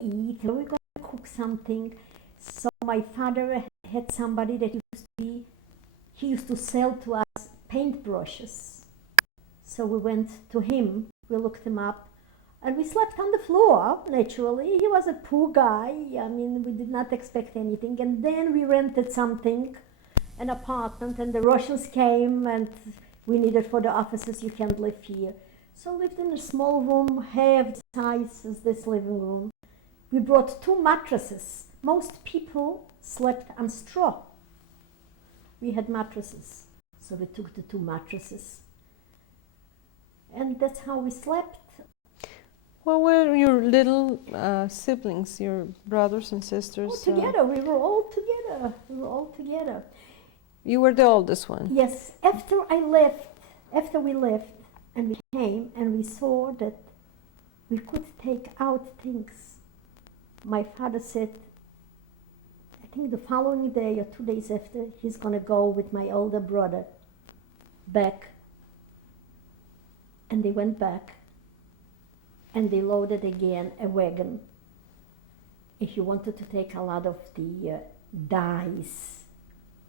eat? Are we going to cook something? So my father had somebody that he used to sell to us paintbrushes. So we went to him, we looked him up, and we slept on the floor, naturally. He was a poor guy. I mean, we did not expect anything. And then we rented something, an apartment, and the Russians came, and we needed for the offices, you can't live here. So lived in a small room, half the size as this living room. We brought 2 mattresses. Most people slept on straw. We had mattresses, so we took the 2 mattresses. And that's how we slept. What were your little siblings, your brothers and sisters? All together, we were all together. You were the oldest one? Yes, after we left, and we came and we saw that we could take out things. My father said, I think the following day or 2 days after, he's going to go with my older brother back. And they went back and they loaded again a wagon. If you wanted to take a lot of the dyes,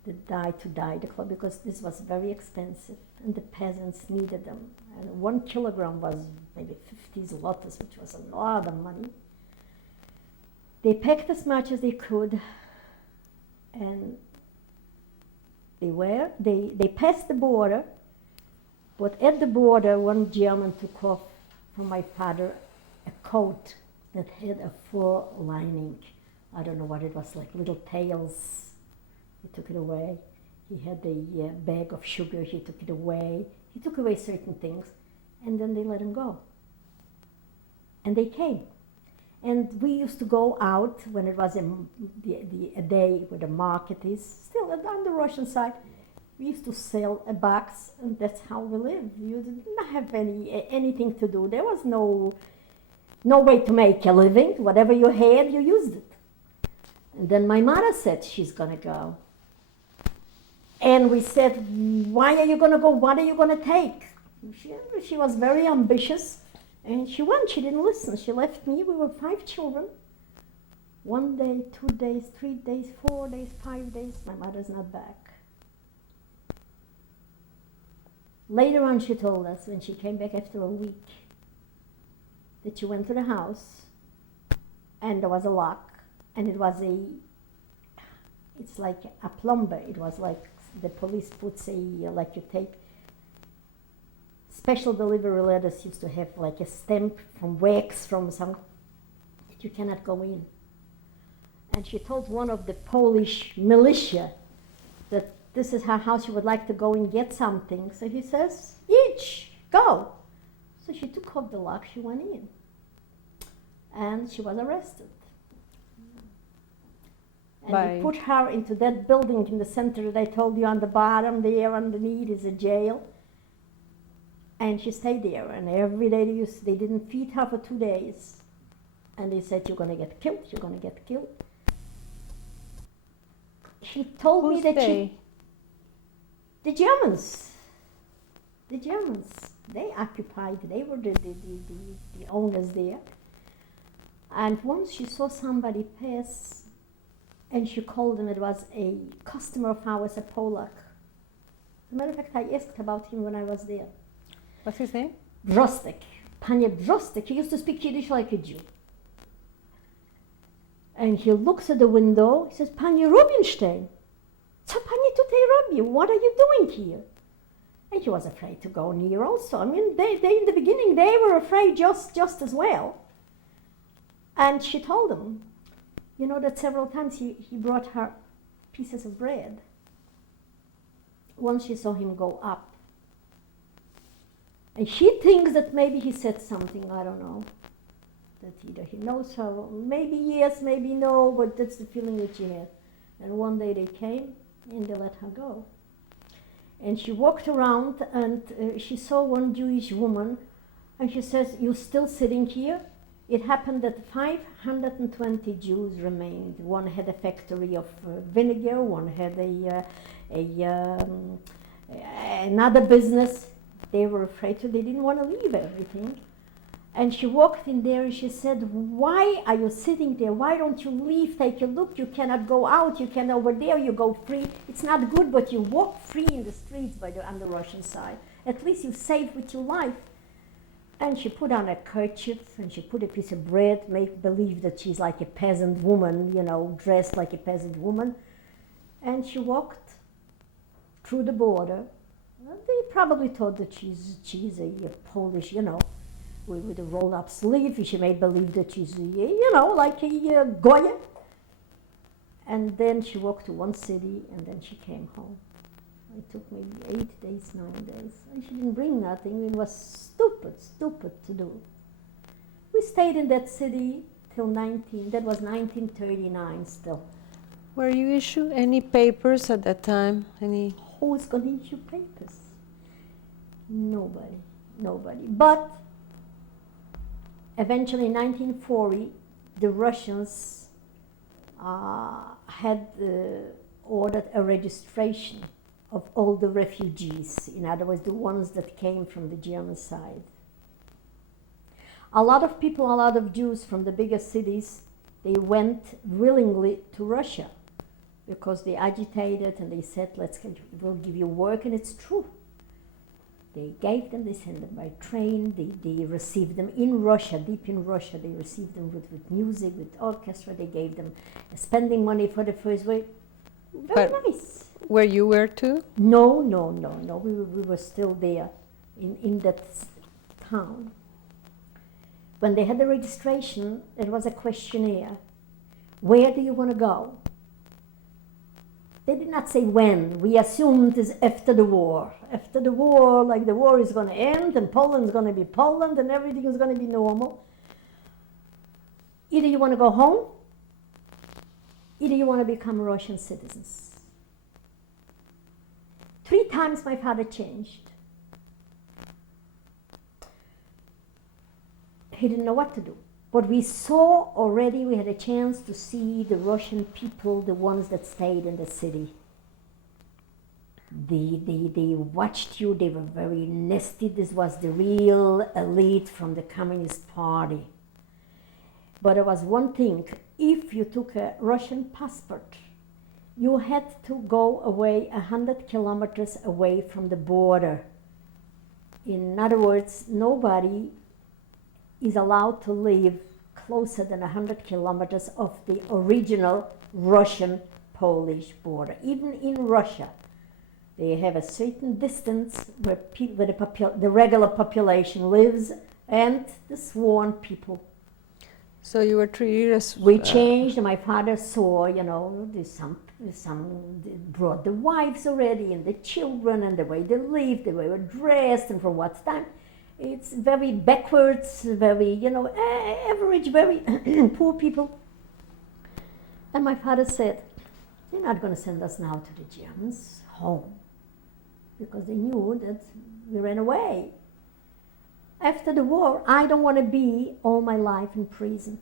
the dye to dye the clothes, because this was very expensive and the peasants needed them. And 1 kilogram was maybe 50 zlotys, which was a lot of money. They packed as much as they could, and they passed the border, but at the border, one German took off from my father a coat that had a fur lining. I don't know what it was, like little tails. He took it away. He had a bag of sugar, he took it away. He took away certain things, and then they let him go. And they came. And we used to go out when it was a day where the market is, still on the Russian side. We used to sell a box, and that's how we lived. You did not have anything to do. There was no way to make a living. Whatever you had, you used it. And then my mother said she's going to go. And we said, why are you going to go? What are you going to take? She was very ambitious. And she went, she didn't listen. She left me, we were 5 children. 1 day, 2 days, 3 days, 4 days, 5 days, my mother's not back. Later on she told us, when she came back after a week, that she went to the house and there was a lock, and it was it's like a plumber. It was like the police puts like you take special delivery letters used to have like a stamp from wax from some, that you cannot go in. And she told one of the Polish militia that this is her house, she would like to go and get something. So he says, each, go. So she took off the lock, she went in. And she was arrested. And they put her into that building in the center that I told you on the bottom there, underneath is a jail. And she stayed there, and every day they didn't feed her for 2 days. And they said, you're going to get killed, you're going to get killed. She told me that the Germans, they occupied, they were the owners there. And once she saw somebody pass, and she called him, it was a customer of ours, a Polak. As a matter of fact, I asked about him when I was there. What's his name? Brostek. Panie Brostek. He used to speak Yiddish like a Jew. And he looks at the window, he says, Panie Rubinstein, co pani tutaj robi? What are you doing here? And he was afraid to go near also. I mean, they in the beginning, they were afraid just as well. And she told him, you know, that several times he brought her pieces of bread. Once she saw him go up, and she thinks that maybe he said something, I don't know, that either he knows her, maybe yes, maybe no, but that's the feeling that she had. And one day they came and they let her go. And she walked around and she saw one Jewish woman, and she says, you're still sitting here? It happened that 520 Jews remained. One had a factory of vinegar, one had another business. They were afraid to, they didn't want to leave everything. And she walked in there and she said, why are you sitting there? Why don't you leave? Take a look. You cannot go out. You can over there. You go free. It's not good, but you walk free in the streets on the Russian side. At least you're safe with your life. And she put on a kerchief and she put a piece of bread, make believe that she's like a peasant woman, dressed like a peasant woman. And she walked through the border. They probably thought that she's a Polish, with a rolled-up sleeve. She made believe that she's, like a Goya. And then she walked to one city, and then she came home. It took maybe 8 days, 9 days. And she didn't bring nothing. It was stupid to do. We stayed in that city till that was 1939 still. Were you issue any papers at that time? Any? Who's going to issue papers? Nobody. But eventually in 1940, the Russians had ordered a registration of all the refugees, in other words, the ones that came from the German side. A lot of people, a lot of Jews from the bigger cities, they went willingly to Russia because they agitated and they said, we'll give you work, and it's true. They gave them, they sent them by train, they received them in Russia, deep in Russia, they received them with music, with orchestra, they gave them spending money for the first week. Very nice. Where you were too? No, we were still there in that town. When they had the registration, there was a questionnaire. Where do you want to go? They did not say when. We assumed it's after the war. After the war, like the war is going to end and Poland's going to be Poland and everything is going to be normal. Either you want to go home, either you want to become Russian citizens. 3 times my father changed. He didn't know what to do. But we saw already, we had a chance to see the Russian people, the ones that stayed in the city. They watched you, they were very nasty. This was the real elite from the Communist Party. But there was one thing, if you took a Russian passport, you had to go away 100 kilometers away from the border. In other words, nobody is allowed to live closer than 100 kilometers of the original Russian-Polish border. Even in Russia, they have a certain distance where the regular population lives and the sworn people. So you were treated as... We changed, and my father saw, there's some brought the wives already and the children and the way they lived, the way they were dressed and for what time. It's very backwards, very, average, very poor people. And my father said, they're not going to send us now to the Germans home because they knew that we ran away. After the war, I don't want to be all my life in prison.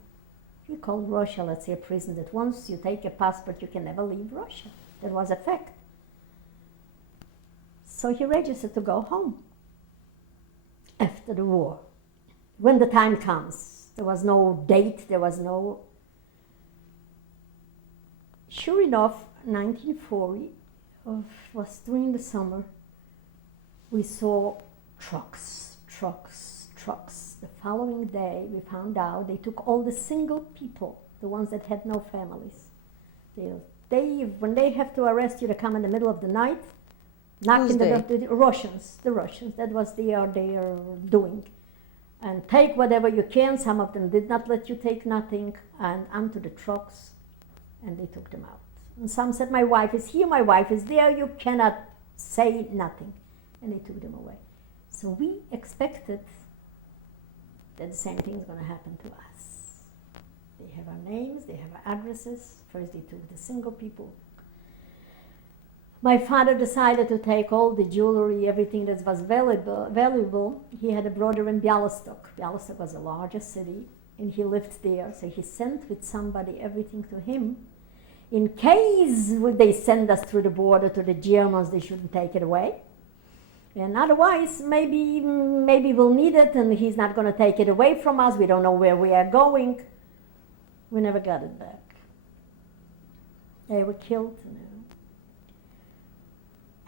We call Russia, let's say, a prison that once you take a passport, you can never leave Russia. That was a fact. So he registered to go home after the war. When the time comes, there was no date, there was no... Sure enough, 1940, was during the summer, we saw trucks. The following day, we found out they took all the single people, the ones that had no families. When they have to arrest you, they come in the middle of the night, knock in the Russians. That was they are doing. And take whatever you can. Some of them did not let you take nothing, and onto the trucks, and they took them out. And some said, my wife is here, my wife is there, you cannot say nothing. And they took them away. So we expected that the same thing is going to happen to us. They have our names, they have our addresses. First they took the single people. My father decided to take all the jewelry, everything that was valuable. He had a brother in Bialystok. Bialystok was the largest city, and he lived there. So he sent with somebody everything to him. In case they send us through the border to the Germans, they shouldn't take it away. And otherwise, maybe we'll need it and he's not going to take it away from us. We don't know where we are going. We never got it back. They were killed.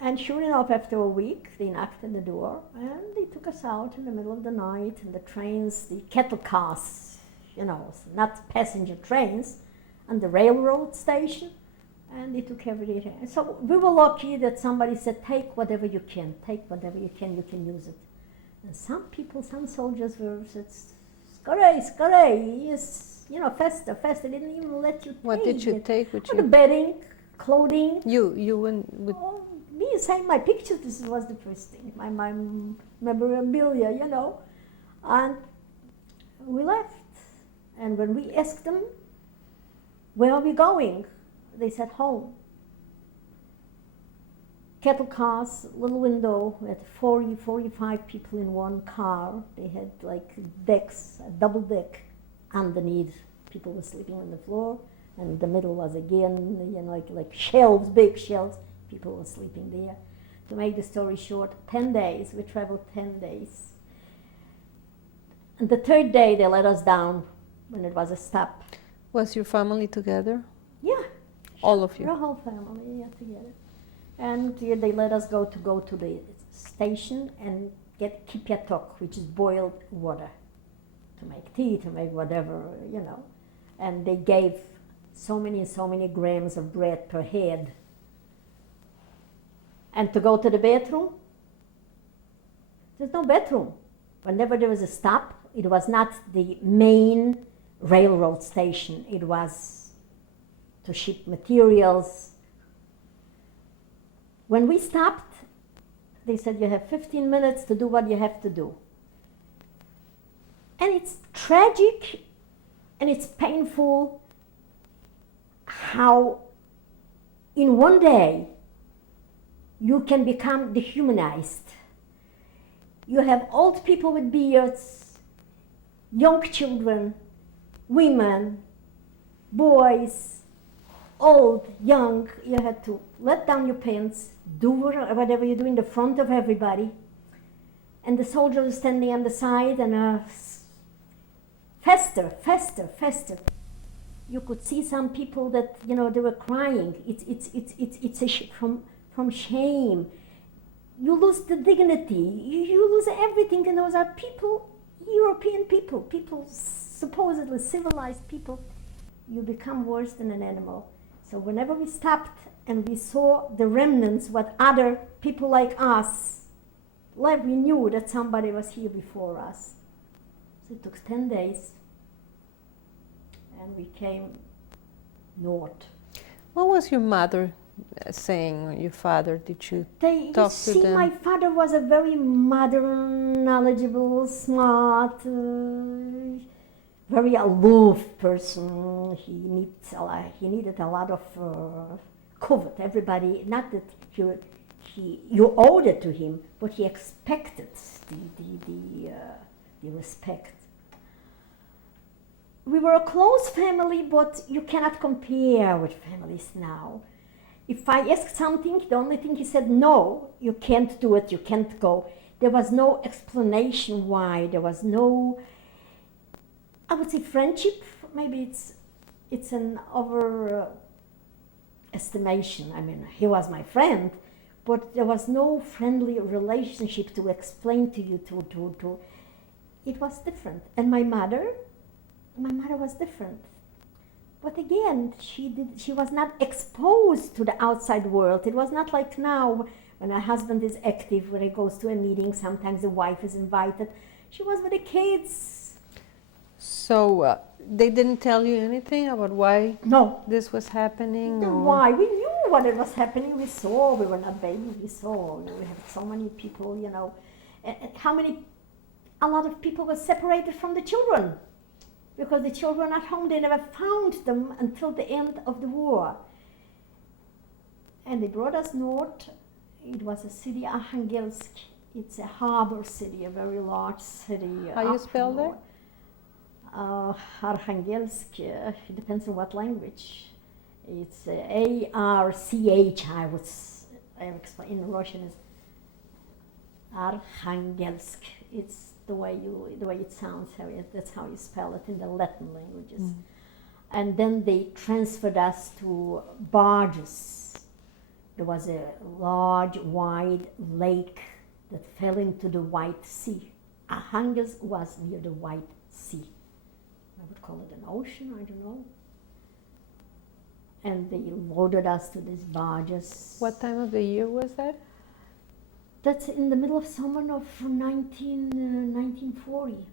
And sure enough, after a week, they knocked on the door and they took us out in the middle of the night. And the trains, the cattle cars, not passenger trains, and the railroad station. And they took everything. So we were lucky that somebody said, take whatever you can, you can use it. And some people, some soldiers said, skore, yes, faster, they didn't even let you take it. What did you take with you? The bedding, clothing. You went with... Me, saying my picture, this was the first thing, my memorabilia, And we left. And when we asked them, where are we going? They said home. Cattle cars, little window, we had 45 people in one car. They had like decks, a double deck underneath. People were sleeping on the floor, and the middle was again, like shelves, big shelves. People were sleeping there. To make the story short, 10 days, we traveled 10 days. And the third day they let us down when it was a stop. Was your family together? Yeah. All of you? Our whole family, together. And they let us go to the station and get kipiatok, which is boiled water, to make tea, to make whatever, And they gave so many grams of bread per head. And to go to the bathroom, there's no bathroom. Whenever there was a stop, it was not the main railroad station. It was to ship materials. When we stopped, they said, you have 15 minutes to do what you have to do. And it's tragic and it's painful how in one day you can become dehumanized. You have old people with beards, young children, women, boys, old, young. You had to let down your pants, do whatever you do in the front of everybody. And the soldier was standing on the side and faster. You could see some people that, they were crying. It's from shame. You lose the dignity. You lose everything. And those are people, European people supposedly civilized people. You become worse than an animal. So whenever we stopped and we saw the remnants, what other people like us left, we knew that somebody was here before us. So it took 10 days and we came north. What was your mother saying, or your father? Did you talk to them? My father was a very modern, knowledgeable, smart, very aloof person. He needed a lot of covet. Everybody, not that you owed it to him, but he expected the respect. We were a close family, but you cannot compare with families now. If I asked something, the only thing he said, no, you can't do it, you can't go. There was no explanation why. There was no, I would say, friendship. Maybe it's an overestimation. I mean, he was my friend, but there was no friendly relationship to explain to you. It was different. And my mother was different. But again, she was not exposed to the outside world. It was not like now when a husband is active, when he goes to a meeting, sometimes the wife is invited. She was with the kids. So they didn't tell you anything about why this was happening? Why? We knew what it was happening. We saw. We were not babies. We saw. We had so many people, And a lot of people were separated from the children. Because the children at home, they never found them until the end of the war. And they brought us north. It was a city, Arkhangelsk. It's a harbor city, a very large city. How you spell that? Arkhangelsk, it depends on what language. It's A-R-C-H, I would explain in Russian. Is Arhangelsk. It's the way it sounds. That's how you spell it in the Latin languages. Mm. And then they transferred us to barges. There was a large, wide lake that fell into the White Sea. Arhangelsk was near the White Sea. I would call it an ocean, I don't know. And they loaded us to these barges. What time of the year was that? That's in the middle of summer of 1940.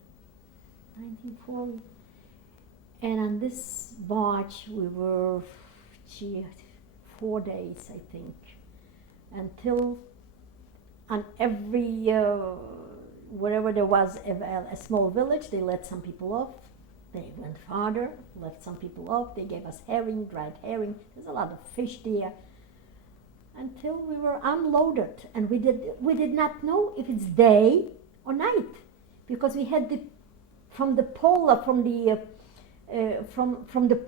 1940. And on this barge we were, 4 days, I think. Until on every, wherever there was a small village, they let some people off. They went farther, left some people off. They gave us herring, dried herring. There's a lot of fish there. Until we were unloaded, and we did not know if it's day or night, because we had from the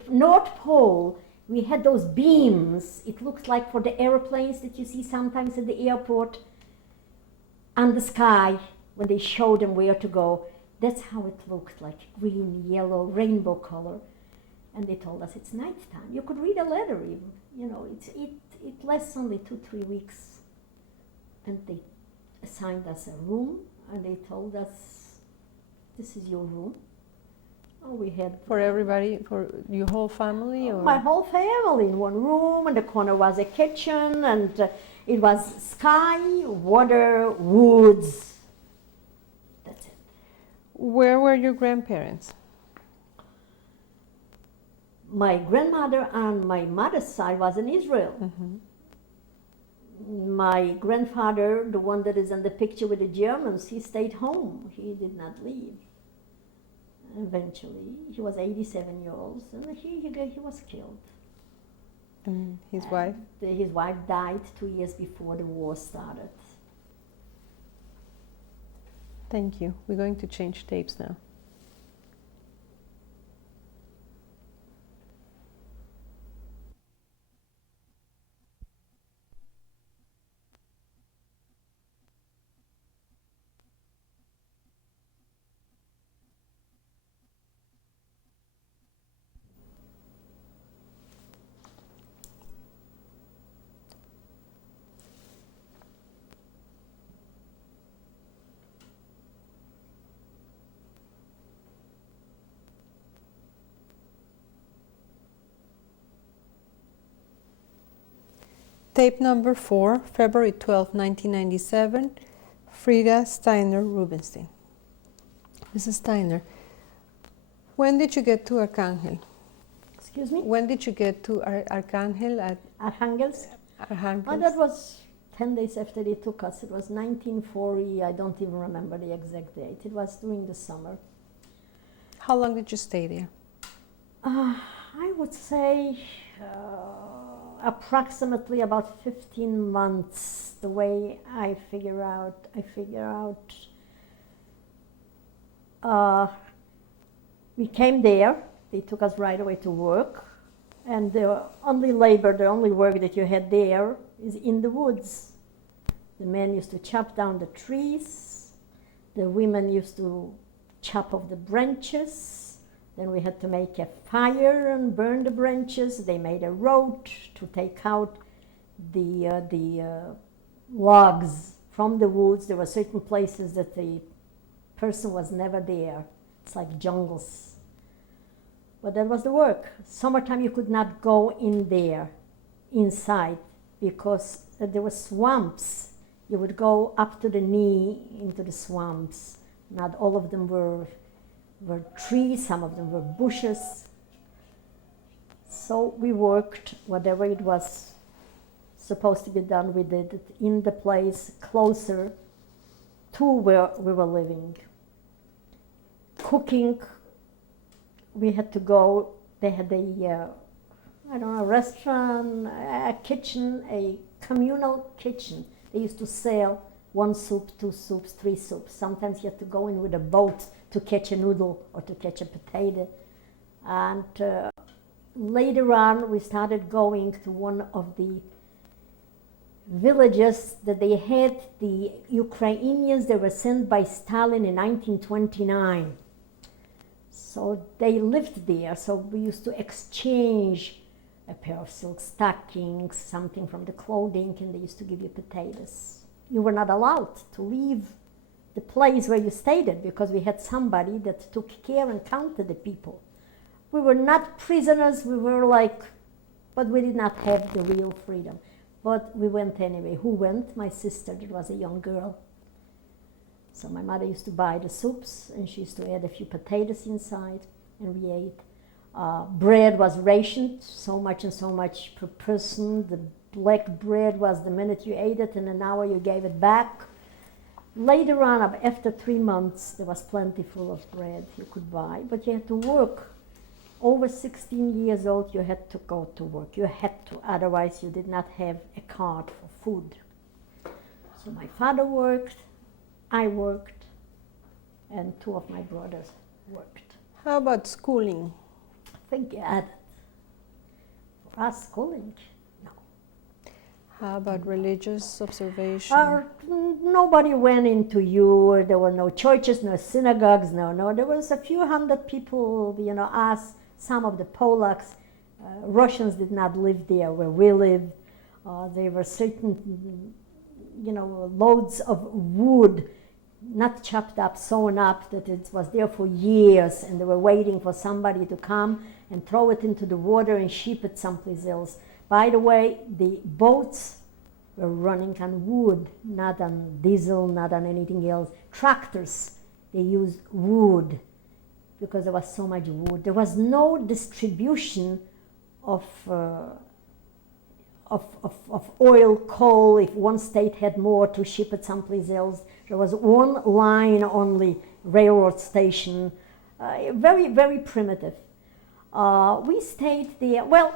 North Pole, we had those beams. It looks like for the airplanes that you see sometimes at the airport on the sky when they show them where to go. That's how it looked, like green, yellow, rainbow color. And they told us it's nighttime. You could read a letter even. You know, it lasts only 2-3 weeks. And they assigned us a room, and they told us, this is your room. Oh, we had... For everybody, for your whole family? Or? My whole family in one room, and the corner was a kitchen, and it was sky, water, woods. That's it. Where were your grandparents? My grandmother on my mother's side was in Israel. Mm-hmm. My grandfather, the one that is in the picture with the Germans, he stayed home. He did not leave. Eventually, he was 87 years old, and he was killed. And his wife? His wife died 2 years before the war started. Thank you. We're going to change tapes now. Tape number 4, February 12, 1997, Frida Steiner Rubenstein. Mrs. Steiner, when did you get to Archangel? Excuse me? When did you get to Archangel at Arhangelsk? Arhangelsk? Oh, that was 10 days after they took us. It was 1940. I don't even remember the exact date. It was during the summer. How long did you stay there? I would say approximately about 15 months. The way I figure out. We came there. They took us right away to work, and the only work that you had there is in the woods. The men used to chop down the trees. The women used to chop off the branches. Then we had to make a fire and burn the branches. They made a road to take out the logs from the woods. There were certain places that the person was never there. It's like jungles. But that was the work. Summertime you could not go in there, inside, because there were swamps. You would go up to the knee into the swamps. Not all of them were trees, some of them were bushes. So we worked whatever it was supposed to be done, we did it in the place closer to where we were living. Cooking, we had to go, they had a restaurant, a kitchen, a communal kitchen. They used to sell 1 soup, 2 soups, 3 soups. Sometimes you had to go in with a boat to catch a noodle or to catch a potato. And later on, we started going to one of the villages that they had, the Ukrainians, they were sent by Stalin in 1929. So they lived there. So we used to exchange a pair of silk stockings, something from the clothing, and they used to give you potatoes. You were not allowed to leave the place where you stayed at because we had somebody that took care and counted the people. We were not prisoners, we were like, but we did not have the real freedom. But we went anyway. Who went? My sister, that was a young girl. So my mother used to buy the soups, and she used to add a few potatoes inside, and we ate. Bread was rationed, so much and so much per person. The black bread was the minute you ate it, in an hour you gave it back. Later on, after 3 months, there was plentiful of bread you could buy, but you had to work. Over 16 years old, you had to go to work. You had to, otherwise you did not have a card for food. So my father worked, I worked, and 2 of my brothers worked. How about schooling? Think you had it. For us, schooling, no. How about religious observation? Nobody went into you. There were no churches, no synagogues, no. There was a few hundred people, us, some of the Polacks. Russians did not live there where we lived. There were certain, loads of wood, not chopped up, sewn up, that it was there for years, and they were waiting for somebody to come and throw it into the water and ship it someplace else. By the way, the boats were running on wood, not on diesel, not on anything else. Tractors, they used wood because there was so much wood. There was no distribution of oil, coal. If one state had more, to ship it someplace else. There was one line only, railroad station, very, very primitive. We stayed there, well,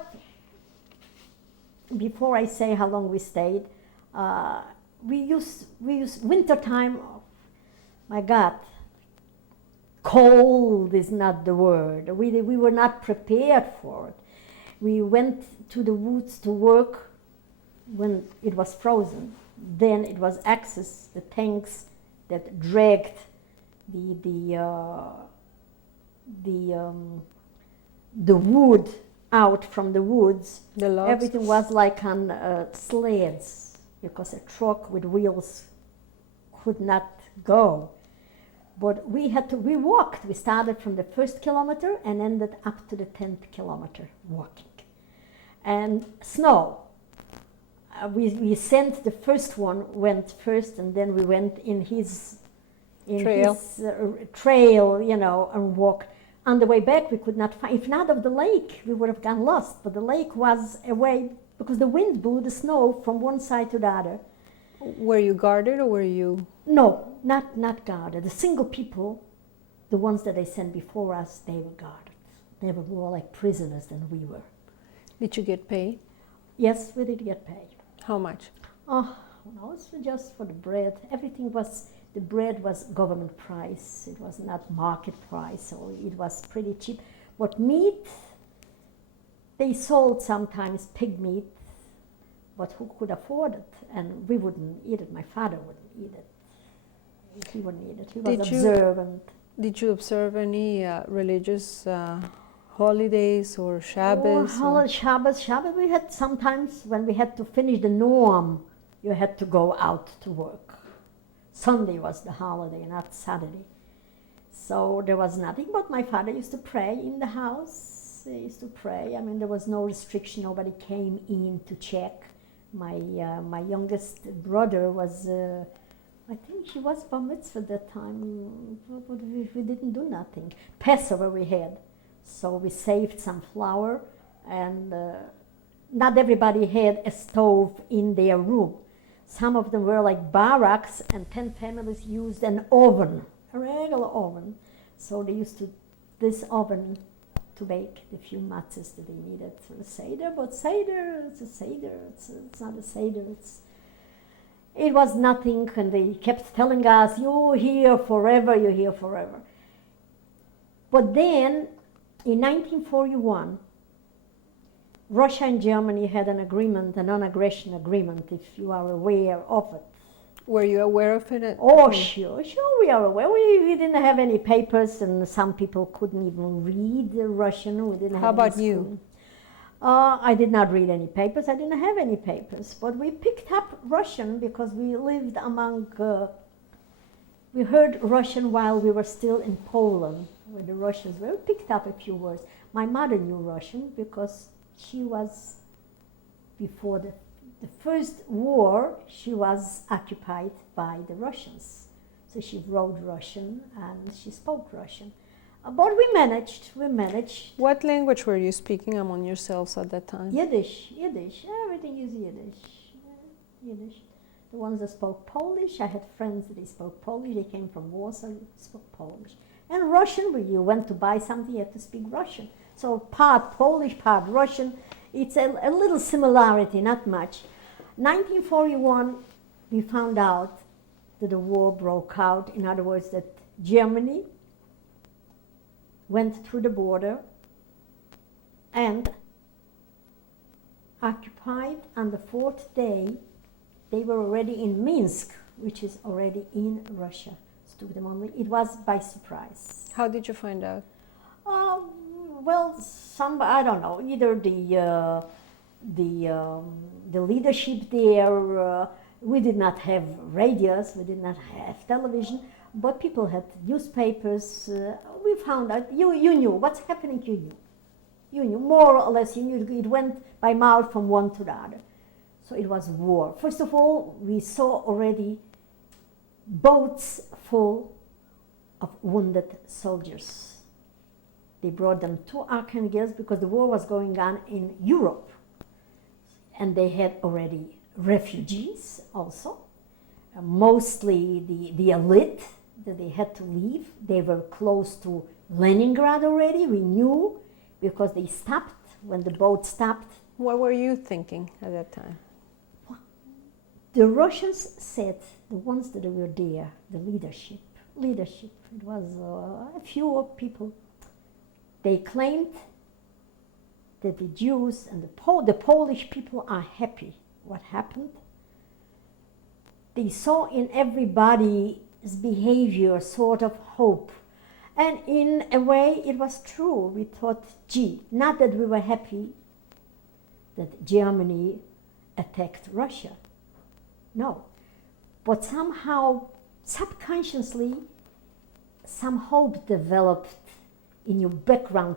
before I say how long we stayed, we used winter time, my God, cold is not the word. We were not prepared for it. We went to the woods to work when it was frozen. Then it was access, the tanks that dragged the wood out from the woods. The logs? Everything was like on sleds, because a truck with wheels could not go. But we walked. We started from the 1st kilometer and ended up to the 10th kilometer walking. And snow. We sent the first one, went first, and then we went in his trail, and walked. On the way back, we could not find, if not of the lake, we would have gone lost. But the lake was away because the wind blew the snow from one side to the other. Were you guarded or were you? No, not guarded. The single people, the ones that they sent before us, they were guarded. They were more like prisoners than we were. Did you get paid? Yes, we did get paid. How much? Oh, no, it's just for the bread. The bread was government price. It was not market price, so it was pretty cheap. But meat, they sold sometimes pig meat, but who could afford it? And we wouldn't eat it. My father wouldn't eat it. He wouldn't eat it. He was observant. Did you observe any religious holidays or Shabbos? Shabbos. We had sometimes when we had to finish the norm, you had to go out to work. Sunday was the holiday, not Saturday. So there was nothing, but my father used to pray in the house. He used to pray. I mean, there was no restriction. Nobody came in to check. My youngest brother was, I think he was bar mitzvah at that time. We didn't do nothing. Passover we had. So we saved some flour, and not everybody had a stove in their room. Some of them were like barracks, and 10 families used an oven, a regular oven. So they used this oven to bake the few matzahs that they needed for the Seder. But Seder, it's a Seder. It's not a Seder. It was nothing, and they kept telling us, you're here forever, you're here forever. But then, in 1941, Russia and Germany had an agreement, a non-aggression agreement, if you are aware of it. Were you aware of it? Oh, sure, we are aware. We didn't have any papers, and some people couldn't even read Russian. We didn't How have about any you? school. I did not read any papers. I didn't have any papers, but we picked up Russian because we lived among. We heard Russian while we were still in Poland, where the Russians were. We picked up a few words. My mother knew Russian because she was, before the first war, she was occupied by the Russians. So she wrote Russian and she spoke Russian. But we managed. What language were you speaking among yourselves at that time? Yiddish. Everything is Yiddish. The ones that spoke Polish, I had friends that they spoke Polish. They came from Warsaw, they spoke Polish. And Russian, when you went to buy something, you had to speak Russian. So part Polish, part Russian. It's a little similarity, not much. 1941, we found out that the war broke out. In other words, that Germany went through the border and occupied. On the fourth day, they were already in Minsk, which is already in Russia. It was by surprise. How did you find out? Well, I don't know. Either the leadership there. We did not have radios. We did not have television. But people had newspapers. We found out. You knew what's happening. You knew more or less. You knew it went by mouth from one to the other. So it was war. First of all, we saw already boats full of wounded soldiers. They brought them to Archangels because the war was going on in Europe. And they had already refugees also, mostly the elite that they had to leave. They were close to Leningrad already, we knew, because they stopped. When the boat stopped. What were you thinking at that time? The Russians said, the ones that were there, the leadership, it was a few people. They claimed that the Jews and the Polish people are happy. What happened? They saw in everybody's behavior sort of hope. And in a way, it was true. We thought, not that we were happy that Germany attacked Russia. No. But somehow, subconsciously, some hope developed in your background,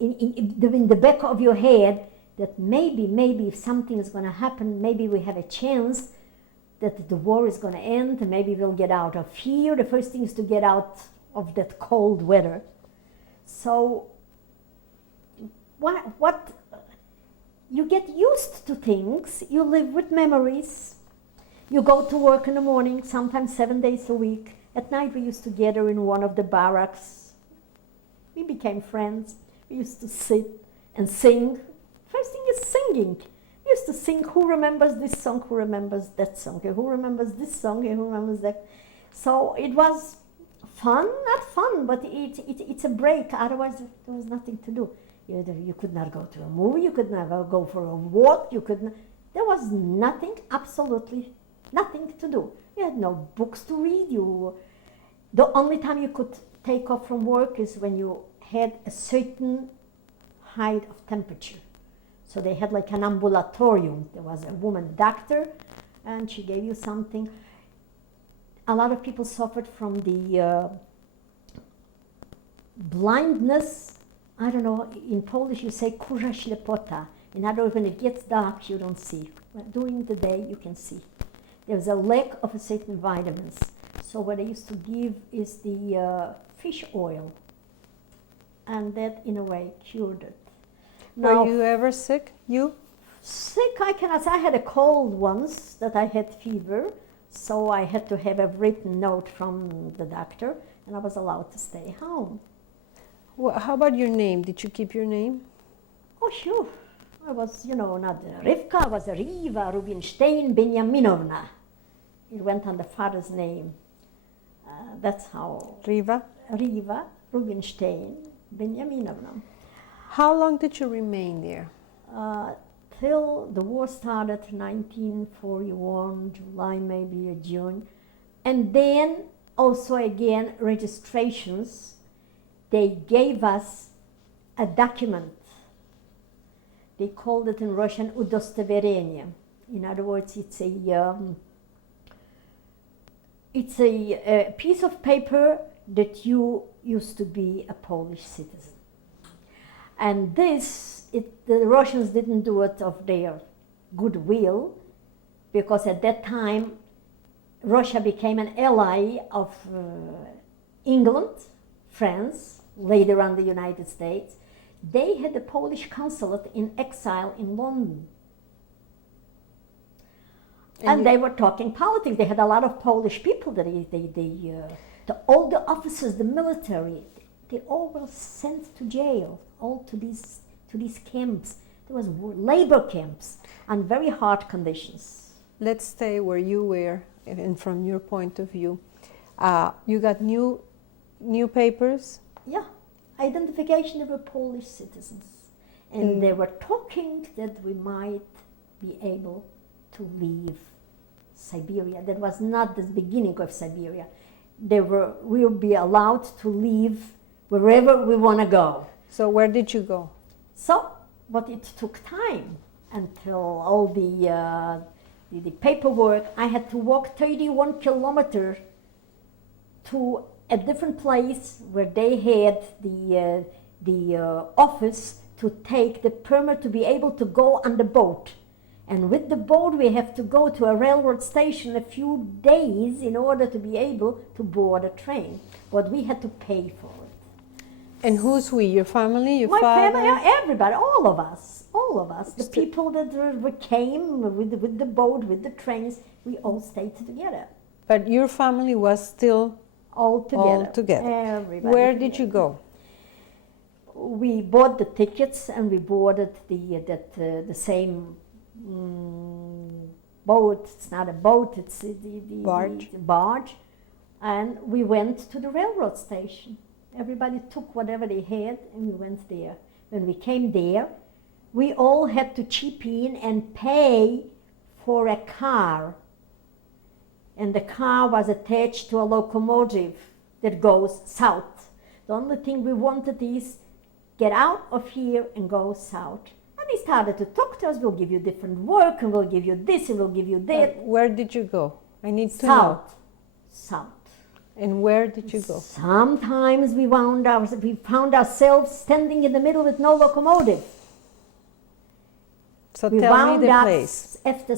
in the back of your head, that maybe if something is going to happen, maybe we have a chance that the war is going to end, and maybe we'll get out of here. The first thing is to get out of that cold weather. So, what you get used to things, you live with memories. You go to work in the morning, sometimes 7 days a week. At night we used to gather in one of the barracks. We became friends. We used to sit and sing. First thing is singing. We used to sing, who remembers this song, who remembers that song, who remembers this song, who remembers that. So it was fun, not fun, but it's a break. Otherwise there was nothing to do. You could not go to a movie, you could not go for a walk, there was nothing, absolutely nothing to do. You had no books to read. The only time you could take off from work is when you had a certain height of temperature. So they had like an ambulatorium. There was a woman doctor, and she gave you something. A lot of people suffered from the blindness. I don't know, in Polish you say kurza ślepota. In other words, when it gets dark, you don't see. But during the day, you can see. There's a lack of a certain vitamins. So what I used to give is the fish oil. And that, in a way, cured it. Were you ever sick? You? Sick, I cannot say. I had a cold once, that I had fever. So I had to have a written note from the doctor, and I was allowed to stay home. Well, how about your name? Did you keep your name? Oh, sure. I was, not Rivka, I was Riva Rubinstein Benjaminovna. It went on the father's name. That's how. Riva? Riva Rubinstein Benjaminovna. How long did you remain there? Till the war started, 1941, July, maybe June. And then also again registrations. They gave us a document. They called it in Russian "Удостоверение." In other words, it's a piece of paper that you used to be a Polish citizen. And this, the Russians didn't do it of their goodwill, because at that time Russia became an ally of England, France, later on the United States. They had a Polish consulate in exile in London. And they were talking politics. They had a lot of Polish people that all the officers, the military, they all were sent to jail, all to these camps. There was labor camps and very hard conditions. Let's stay where you were, and from your point of view. You got new papers? Yeah, identification of a Polish citizens. And they were talking that we might be able to leave Siberia. That was not the beginning of Siberia. We will be allowed to leave wherever we want to go. So where did you go? But it took time until all the paperwork. I had to walk 31 kilometers to a different place where they had the office to take the permit to be able to go on the boat. And with the boat we have to go to a railroad station a few days in order to be able to board a train. But we had to pay for it. And who's we? Your family? Your My father? family, everybody, all of us. The people that came with the boat, with the trains, we all stayed together. But your family was still all together. Everybody. Where did you go? We bought the tickets and we boarded the same boat. It's not a boat, it's the barge. And we went to the railroad station. Everybody took whatever they had and we went there. When we came there, we all had to chip in and pay for a car. And the car was attached to a locomotive that goes south. The only thing we wanted is get out of here and go south. And he started to talk to us. We'll give you different work, and we'll give you this, and we'll give you that. Where did you go? I need to know. South. And where did you go? Sometimes we found ourselves standing in the middle with no locomotive. So tell me the place. After